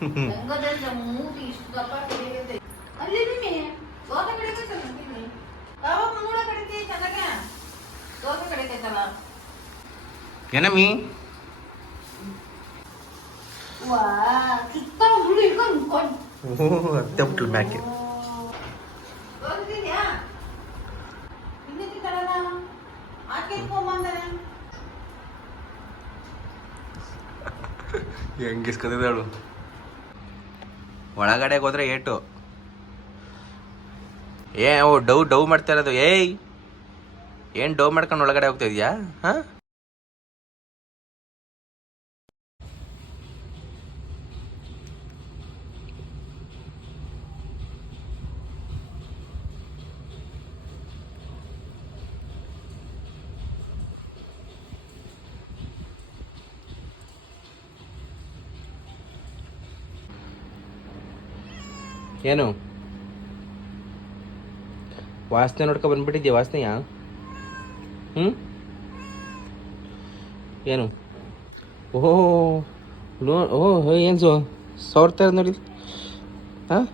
ಮೂತಿ ಇಷ್ಟು ದಪ್ಪ ಕಡಿಗೈತೆ ಅಲ್ಲಿ ದೋಸೆ ಕಡಿಗೈತಲ್ಲ ಯಾವ ಮೂಳ ಕಡಿತಿ ಚೆನ್ನಾಗ ದೋಸೆ ಕಡಿಗೈತಲ್ಲ ಏನಮ್ಮಿ ವಾ ಸುತ್ತ ಹುಳಿ ಇಟ್ಕೊಂಡು ಅತ್ತೆ ಬಿಟ್ಲು ಮ್ಯಾಕೆ ದೋಸೆ ತಿಂದ್ಯಾ ಇನ್ನೂ ತಿಂತಾರಲ್ಲ ಆಕೆ ಇಟ್ಕೊಂಬಂದಾನೆ ಹೆಂಗಿಸ್ಕೊತಿದ್ದಾಳು ಒಳಗಡೆ ಹೋದ್ರೆ ಏಟು ಓ ಡವ್ ಮಾಡ್ತಾ ಇರೋದು ಏಯ್ ಏನ್ ಡವ್ ಮಾಡ್ಕೊಂಡು ಒಳಗಡೆ ಹೋಗ್ತಾ ಇದೀಯಾ ಹಾ ಏನು ವಾಸನೆ ನೋಡ್ಕೊ ಬಂದ್ಬಿಟ್ಟಿದ್ಯಾ ವಾಸನೆಯ ಏನು ಓಹೋ ಓಹೋ ಏನು ಸವರ್ತಾ ಇರೋದು ನೋಡಿ ಹಾಂ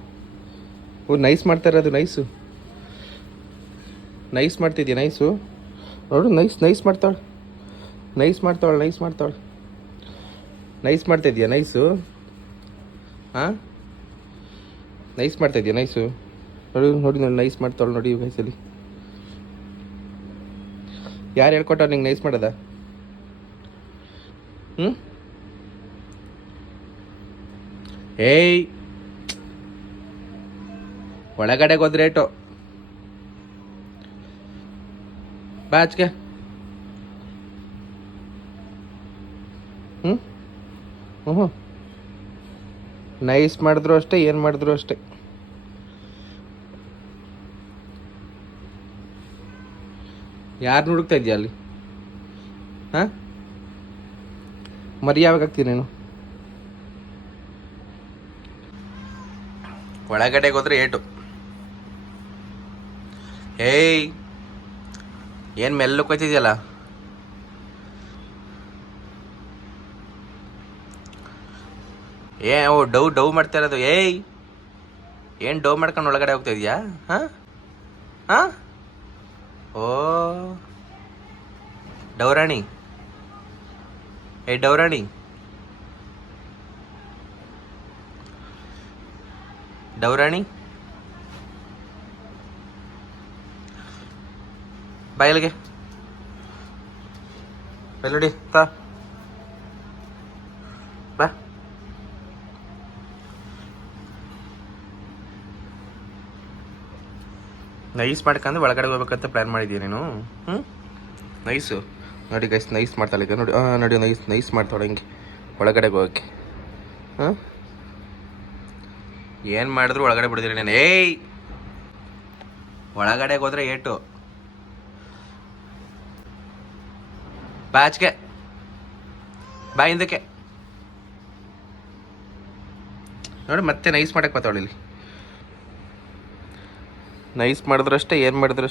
ಓ ನೈಸ್ ಮಾಡ್ತಾ ಇರೋದು ನೈಸ್ ಮಾಡ್ತಿದ್ಯಾ ನೈಸು ನೋಡು ನೈಸ್ ಮಾಡ್ತಾಳೆ ನೈಸ್ ಮಾಡ್ತಾಯಿದ್ಯಾ ನೈಸು ಹಾಂ ನೈಸ್ ಮಾಡ್ತಾಯಿದ್ಯಾ ನೈಸು ನೋಡಿ ನೈಸ್ ಮಾಡ್ತಾಳೆ ನೋಡಿ ವಯಸ್ಸಲ್ಲಿ ಯಾರು ಹೇಳ್ಕೊಟ್ಟ ನಿಂಗೆ ನೈಸ್ ಮಾಡೋದ ಏಯ್ ಒಳಗಡೆ ಹೋದ್ರೇಟು ಬಾಚ್ಗೆ ನೈಸ್ ಮಾಡಿದ್ರು ಅಷ್ಟೇ ಏನು ಮಾಡಿದ್ರು ಅಷ್ಟೇ ಯಾರು ಹುಡುಕ್ತಾ ಇದೆಯಾ ಅಲ್ಲಿ ಹಾಂ ಮರಿ ಯಾವಾಗ ಆಗ್ತೀನಿ ನೀನು ಒಳಗಡೆ ಹೋದ್ರೆ ಏಟು ಏಯ್ ಏನು ಮೆಲ್ಲಕ್ಕೆ ಹೋಯ್ತಿದ್ಯಲ್ಲ ಓ ಡವ್ ಮಾಡ್ತಾ ಇರೋದು ಏಯ್ ಏನು ಡವ್ ಮಾಡ್ಕೊಂಡು ಒಳಗಡೆ ಹೋಗ್ತಾ ಇದೆಯಾ ಹಾಂ ಓ ಡೌರಾಣಿ ಡೌರಾಣಿ ಬಾಯಲ್ಗೆ ಬೆಲ್ಲಡಿ ತಾ ಬಾ ನೈಸ್ ಮಾಡ್ಕೊಂಡು ಒಳಗಡೆ ಹೋಗ್ಬೇಕಂತ ಪ್ಲ್ಯಾನ್ ಮಾಡಿದ್ದೀಯ ನೀನು ನೈಸು ನೋಡಿ ಗೈಸ್ ನೈಸ್ ಮಾಡ್ತಾಳೆ ಈಗ ನೋಡಿ ನೋಡಿ ನೈಸ್ ಮಾಡ್ತಾಳೆ ಹಿಂಗೆ ಒಳಗಡೆ ಹೋಗೋಕ್ಕೆ ಏನು ಮಾಡಿದ್ರು ಒಳಗಡೆ ಬಿಡ್ತೀರಿ ನೀನು ಏಯ್ ಒಳಗಡೆ ಹೋದ್ರೆ ಏಟು ಬಾಚ್ಗೆ ಬಾ ಹಿಂದಕ್ಕೆ ನೋಡಿ ಮತ್ತೆ ನೈಸ್ ಮಾಡಕ್ಕೆ ಬರ್ತಾವಳು ಇಲ್ಲಿ ನೈಸ್ ಮಾಡಿದ್ರು ಅಷ್ಟೇ ಏನು ಮಾಡಿದ್ರು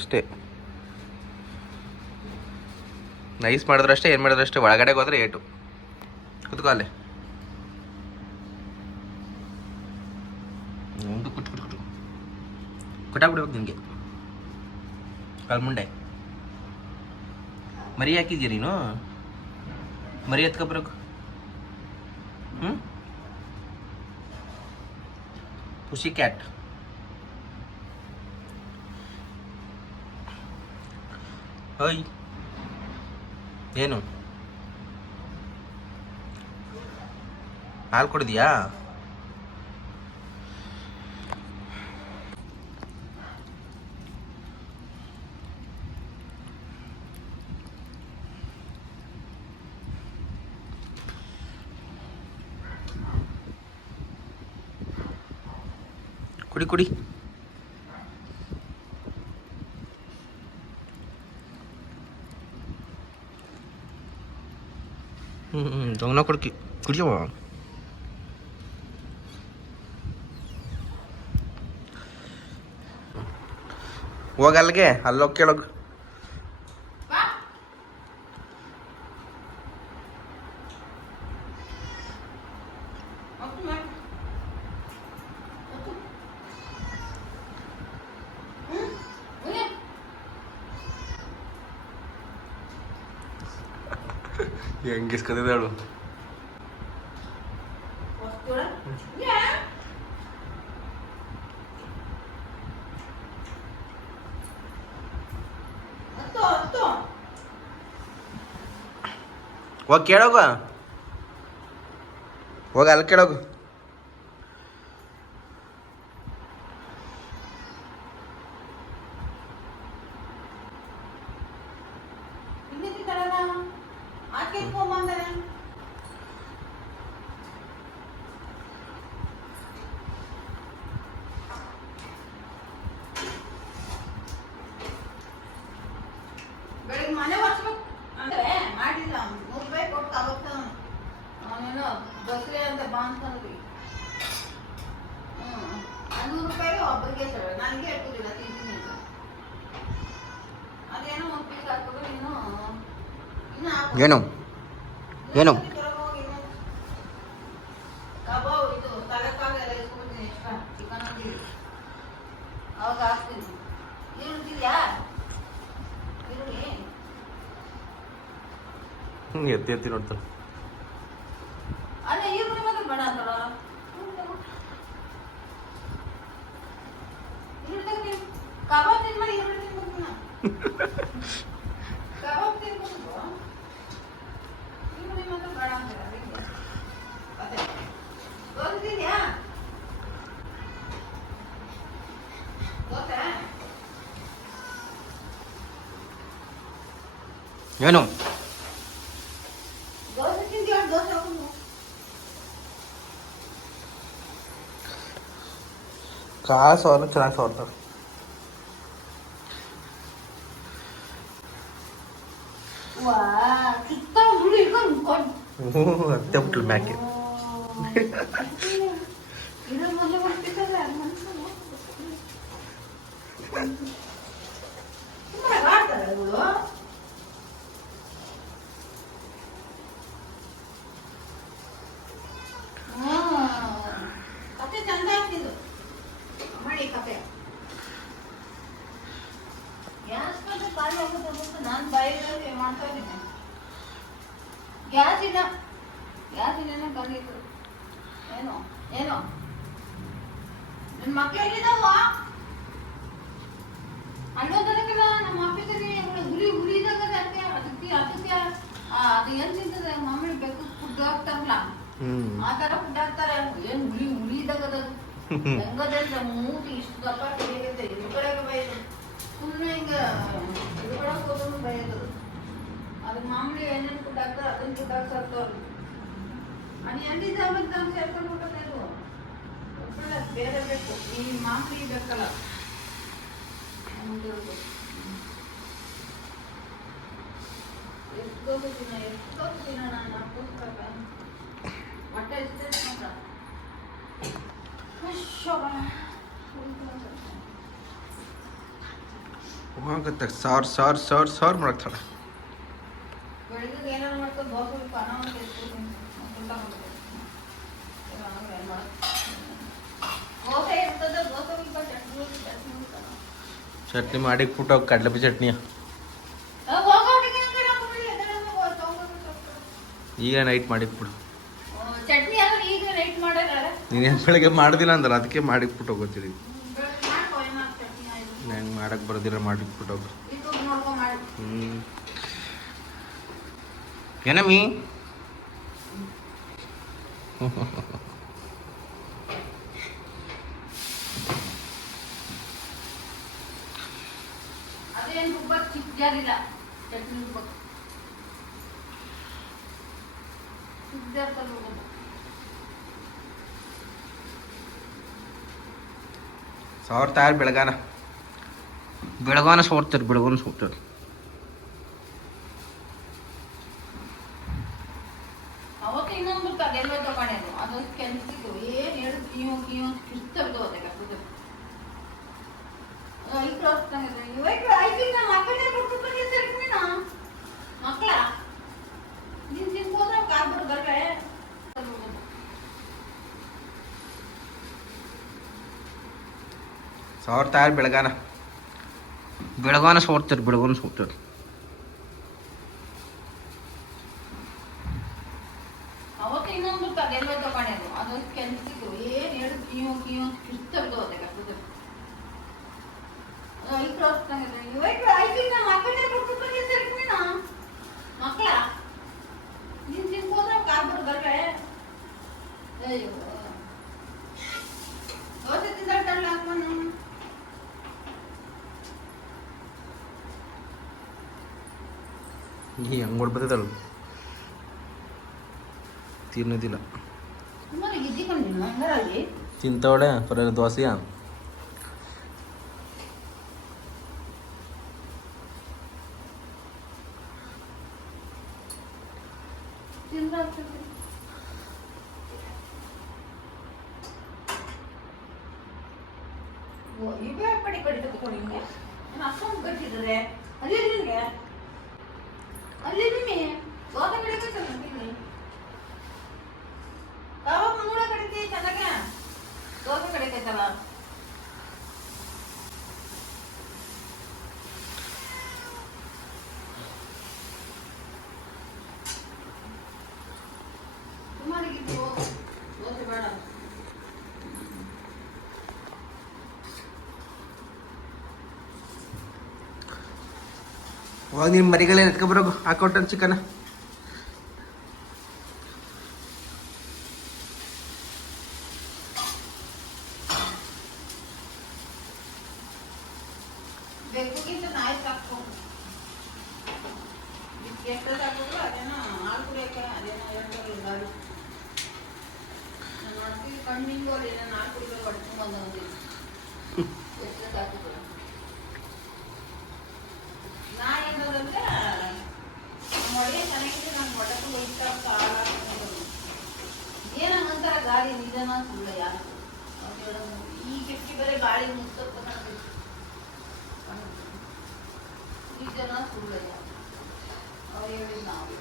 ಅಷ್ಟೇ ಒಳಗಡೆ ಹೋದ್ರೆ ಏಟು ಕುತ್ಕೋ ಅಲ್ಲೇ ಕುಟಾಬಿಡ್ಬೇಕು ನಿನಗೆ ಕಳ್ಮುಂಡೆ ಮರಿ ಹಾಕಿದ್ಯಾ ನೀನು ಮರಿ ಎತ್ಕೊಬರಕು ಪುಸಿ ಕ್ಯಾಟ್ ಓಯ್ ಏನು ಹಾಲು ಕುಡಿದ್ಯಾ ಕುಡಿ ದೊಂಗನ ಕುಡಿಯವ ಹೋಗಲ್ಗೆ ಅಲ್ಲೋಗಿ ಕೇಳೋಗ ಹೆಂಗೆ ಇಸ್ಕೊತಿದ್ದಾಳು ವಸ್ತುಳ ಯಾ ಅತ್ತು ಹೋಗಿ ಕೇಳೋಗ ಹೋಗಿ ಅಲ್ಲಿ ಕೇಳೋಗು ಇನ್ನಿತಿ ತರಲ್ಲ ಆಕೆ ಇಟ್ಕೊಂಬಂದರೆ ಬೆಳಿಗ್ಗೆ ಮನೆ ಒರ್ಸ್ಬೇಕು ಅಂದ್ರೆ ಮಾಡಿಲ್ಲ 100 ರೂಪಾಯಿ ಕೊಟ್ಟು ಅವತ್ತು ಅವನೇನೋ ಬಸ್ರೆ ಅಂತ ಬಾ ಅಂತಂದ್ರಿ 100 ರೂಪಾಯಿ ಒಬ್ಬರಿಗೆ ಸರ್ ನನಗೆ ಇಟ್ಕೋದಿಲ್ಲ ತಿಂತೀನಿ ಅಂತ ಅದೇನೋ ಒಂದು ಪೀಸ್ ಹಾಕಿದ್ರು ಇನ್ನು ಏನು ಏನು ಕಬಾಬ್ ಇದು ತಲೆಕಾಲು ಎಲ್ಲ ಇಸ್ಕೊಬಿಡ್ತೀನಿ ಎಕ್ಸ್ಟ್ರಾ ಚಿಕನ್ ಅಂಗಡಿ ಅವಾಗ ಹಾಕ್ತೀನಿ ಈರುಳ್ಳಿದ್ಯಾ ಈರುಳ್ಳಿ ಎತ್ತಿ ಎತ್ತಿ ನೋಡ್ತಾರೆ ಅಲ್ಲ ಈರುಳ್ಳಿ ಮಾತ್ರ ಬೇಡ ಅಂತಳ ಈರುಳ್ಳಿ ಕಬಾಬ್ ತಿನ್ಮಾಡಿ ಈರುಳ್ಳಿ ತಿನ್ಬೇಕು ಕಬಾಬ್ ತಿನ್ಬೇಕು ಈರುಳ್ಳಿ ಮಾತ್ರ ಬೇಡ ಅಂತಾರ ಅದೇ ಗೊತ್ತಿದ್ಯಾ ಗೊತ್ತಾ ಏನು ದೋಸೆ ತಿಂತೀಯ ದೋಸೆ ಹಾಕೊಂಡು ಕಾಸು ಅವ್ರನ್ನ ಚೆನ್ನಾಗಿ ಸೋರ್ತಾರೆ ವಾ ಕಿತ್ತ ಹುಳಿ ಇಟ್ಕೊಂಡು ಅತ್ತೆ ಬಿಟ್ಲು ಮ್ಯಾಕೆ ಇದು ಮೊದಲು ಮಾಡ್ತಿದ್ದಾರೆ ಮಾಡ್ತಾರೆ ಇವಳು ಕತೆ ಚಂದ ಆಗ್ತಿದ್ದು ಮಾಡಿ ಕತೆ ಗ್ಯಾಸ್ ಬಂದು ಖಾಲಿ ಆಗುತ್ತೆ ಅಂತ ನಾನು ಬಾಯಿಗೆ ಮಾಡ್ತಾ ಇದ್ದೀನಿ ಗ್ಯಾಸ್ ಇಲ್ಲ ಖಾಲಿ ಇತ್ತು ಏನೋ ನನ್ನ ಮಕ್ಳು ಎಲ್ಲಿದ್ದಾವ ಅಲ್ಲೋದಕ್ಕೆಲ್ಲ ನಮ್ಮ ಆಫೀಸಲ್ಲಿ ಹುರಿದಾಗ ಅದಕ್ಕೆ ಅದು ಏನ್ ತಿಂತದೆ ಮಾಮೂಲಿ ಬೇಕು ಫುಡ್ ಹಾಕ್ತಾರಲ್ಲ ಆ ತರ ಫುಡ್ ಹಾಕ್ತಾರೆ ಏನ್ ಹುರಿದಾಗ ಅದು ಹೆಂಗದ ಮೂತಿ ಇಷ್ಟು ದಪ್ಪ ತೆಗೆದಿದೆ ಇದು ಕಡೆಗೆ ಬೈದು ಸುಮ್ಮನೆ ಹಿಂಗ ಇದು ಕಡೆ ಹೋದ್ರು ಬೈಯೋದು ಅದಕ್ಕೆ ಮಾಮೂಲಿ ಏನೇನು ಫುಡ್ ಹಾಕ್ತಾರೆ ಅದನ್ನ ಫುಡ್ ಹಾಕ್ಸಾರ್ತವ್ರು ಅದು ಎಲ್ಲಿದ್ದಾವ ಅಂತ ಸೇರ್ಕೊಂಡು ಹೋಗೋದು ಒಬ್ಬಳೆ ಬೇರೆ ಬೇಕು ಈ ಮಾಮೂಲಿ ಬೇಕಲ್ಲ ಎಷ್ಟು ದಿನ ನಾನು ಹಾಕೋಸ್ಕರ ಮೊಟ್ಟೆ ಎಷ್ಟೇ ಹೋಗುತ್ತೆ ಸಾವಿರ ಮಾಡ್ತಾಳೆ ಬೆಳಿಗ್ಗೆ ಏನಾರು ಮಾಡ್ಕೊಂಡು ದೋಸೆ ಪಾನ ಅಂತ ದೋಸೆ ಇರ್ತದೆ ದೋಸೆ ಚಟ್ನಿ ಮಾಡಿಕ್ಬಿಟ್ಟು ಕಡಲೆಬಿ ಚಟ್ನಿಯ ಈಗ ನೈಟ್ ಮಾಡಿಕ್ಬಿಡು ಚಟ್ನಿ ಈಗ ನೈಟ್ ಮಾಡಲ್ಲ ನೀನೇನು ಬೆಳಗ್ಗೆ ಮಾಡ್ದಿಲ್ಲ ಅಂದ್ರೆ ಅದಕ್ಕೆ ಮಾಡಿಕ್ಬಿಟ್ಟು ಹೋಗೋತೀರಿ ನಂಗೆ ಮಾಡಕ್ಕೆ ಬರೋದಿಲ್ಲ ಮಾಡಿಕ್ಬಿಟ್ಟು ಹೋಗ್ರಿ ಏನಮ್ಮಿ ಅದೇನು ತುಂಬ ಚಿಕ್ಕದಿಲ್ಲ ಚಟ್ನಿ ರುಬ್ಬಕ್ಕೆ ಚಿಕ್ಕದಾರ್ ತಗೋಬೋದು ಸೋರ್ತಾರ ಬೆಳಗಾನ ಸೋರ್ತಾರೆ ಅವತ್ತು ಇನ್ನೊಂದು ಅದೆಲ್ಲೋ ತಗೊಂಡೇನು ಅದು ಕೆಲ್ಸಿತ್ತು ಏನು ಹೇಳು ಕಿಯೋ ಕಿಸ್ತರ್ದು ಅದೇ ಕರ್ತದೆ ಐಕ್ಳು ಹೊಸ್ತಂಗಿದೆ ಐಕ್ಳು ನಮ್ಮ ಮಕ್ಕಳೇ ಕೊಟ್ಟು ಬಂದಿರ್ತಾರೆ ನೀನು ಮಕ್ಕಳ ನೀನು ತಿನ್ಬೋದ್ರೆ ಕಾಲ್ಬಿಟ್ಟು ಬರ್ರೆ ಸೋರ್ತಾರ ಬೆಳಗಾನ ಸೋರ್ತಾರೆ ಇನ್ನೊಂದು ಅದೆಲ್ಲ ತಗೊಂಡಿದ್ದು ಅದು ಕೆಲ್ಸಿದ್ದು ಏನ್ ಹೇಳು ಕಿಯೋ ಕಿಯೋ ಕಿಸ್ತರ್ದು ಅದೇ ಕಷ್ಟದ ಐದು ವರ್ಷ ಇವತ್ತು ಐದು ನಮ್ಮ ಮಕ್ಕಳೇ ಕೊಡ್ತಿದ್ದೆ ಸರಿ ನಾ ಮಕ್ಕಳ ನೀನ್ ತಿನ್ಕೋದ್ರೆ ಕಾರ್ಬರ್ ಬರ್ರೆ ಅಯ್ಯೋ ದೋಸೆ ತಿಂದಲ್ಲ ಹಾಕೊಂಡು ಈ ಹಂಗೆ ಹೊಡ್ಬತ್ತದಲ್ಲ ತಿನ್ನೋದಿಲ್ಲ ಸುಮ್ಮನೆ ಗಿದ್ದಿಕೊಂಡಿಲ್ಲ ಹಂಗಾರಲ್ಲಿ ತಿಂತವಳೆ ಪರ ದೋಸೆಯ ಇವೇ ಪಡಿ ಕಡಿ ತಗೊಂಡು ಹಿಂಗೆ ನಾನು ಅಷ್ಟೊಂದು ಕಟ್ಟಿದ್ರೆ ಅಲ್ಲಿ ನಿನ್ಗೆ ಅಲ್ಲಿ ನಿನ್ನೆ ದೋಸೆ ಕಡಿಬೇಕಲ್ಲ ತಿನ್ನಿ ಯಾವಾಗ ಮೂಳ ಕಡಿತಿ ಚೆನ್ನಾಗ ದೋಸೆ ಕಡಿತೈತಲ್ಲ ಸುಮಾರಿಗಿದ್ದು ದೋಸೆ ಬೇಡ ಅವಾಗ ನಿಮ್ಮ ಮರಿಗಳೇನು ಎತ್ಕೊಬರೋಗು ಹಾಕೊಟ್ಟನ್ ಚಿಕನ ಬೆಕ್ಕುಗಿಂತ ನಾಯಿ ಸಾಕು ಎಷ್ಟು ಸಾಕಿದ್ರು ಅದೇನೋ ಹಾಲು ಕುಡಿಯೋಕೆ ಅದೇನೋ ಹೇಳ್ತಾರಲ್ಲ ಗಾಡಿ ನಾನು ಮಾಡ್ತೀವಿ ಕಣ್ಣಿಂಗು ಅದೇನೋ ಹಾಲು ಕುಡಿಬೇಕು ಹೊಡ್ಕೊಂಡು ಬಂದಂಗೆ ಎಷ್ಟು ಸಾಕಿದ್ರು ನಾ ಏನಂದ್ರೆ ಮೊಳೆ ಚೆನ್ನಾಗಿದೆ ನಾನು ಮೊಟ್ಟಕ್ಕೆ ಹೋಗ್ತಾ ಸಾಲ ಏನಂತಾರ ಗಾಡಿ ನಿಜನ ಸುಳ್ಳ ಯಾರು ಈ ಕಿಟಕಿ ಬೇರೆ ಗಾಳಿ ಮುಚ್ಚ ನಿಜನ ಸುಳ್ಳ ಅವ್ರು ಹೇಳಿದ್ ನಾವು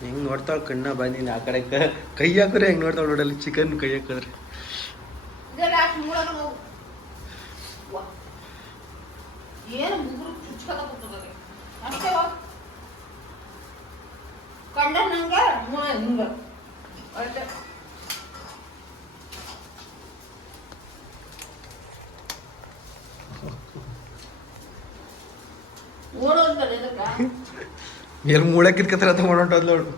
ಹೆಂಗೆ ನೋಡ್ತಾಳೆ ಕಣ್ಣ ಬಂದಿನಿ ಆ ಕಡೆ ಕೈ ಹಾಕಿದ್ರೆ ಹೆಂಗೆ ನೋಡ್ತಾಳೆ ನೋಡಲ್ಲಿ ಚಿಕನ್ ಕೈ ಹಾಕಿದ್ರೆ ಇದೆಲ್ಲ ಅಷ್ಟು ಮೂಳನ ಹೋಗು ಏನು ಮುಗುರು ಚುಚ್ಕದ ಕೂತದೆ ಅಷ್ಟೇ ಕಂಡ ನಂಗೆ ಮೂಳ ಹಿಂಗ ಅಷ್ಟೇ ಓಡೋಂತಾರೆ ಇದಕ್ಕೆ ಎಲ್ಲಿ ಮೂಳಕ್ಕೆ ಕಿತ್ಕತ್ರ ಅಂತ ಮಾಡೋಂಟದ್ಲು ಅವಳು